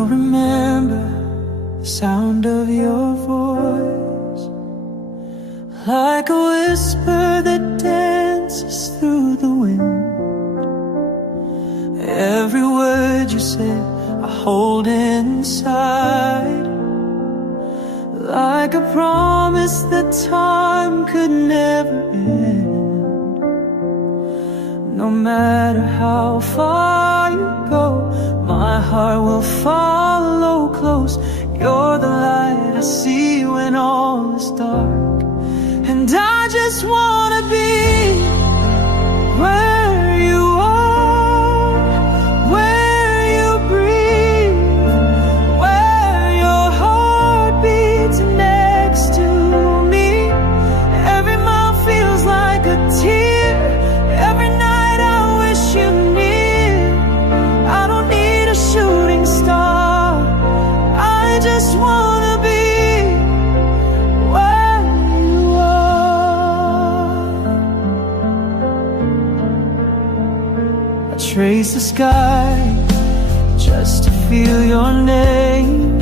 still remember the sound of your voice, like a whisper that dances through the wind. Every word you said I hold inside, like a promise that time could never end. No matter how far you go, my heart will follow close. You're the light I see when all is dark, and I just wanna be where you are, where you breathe, where your heart beats next to me. Every mile feels like a tear, every night I wish you near. I don't need a shooting star, I just wanna be where you are. I trace the sky just to feel your name,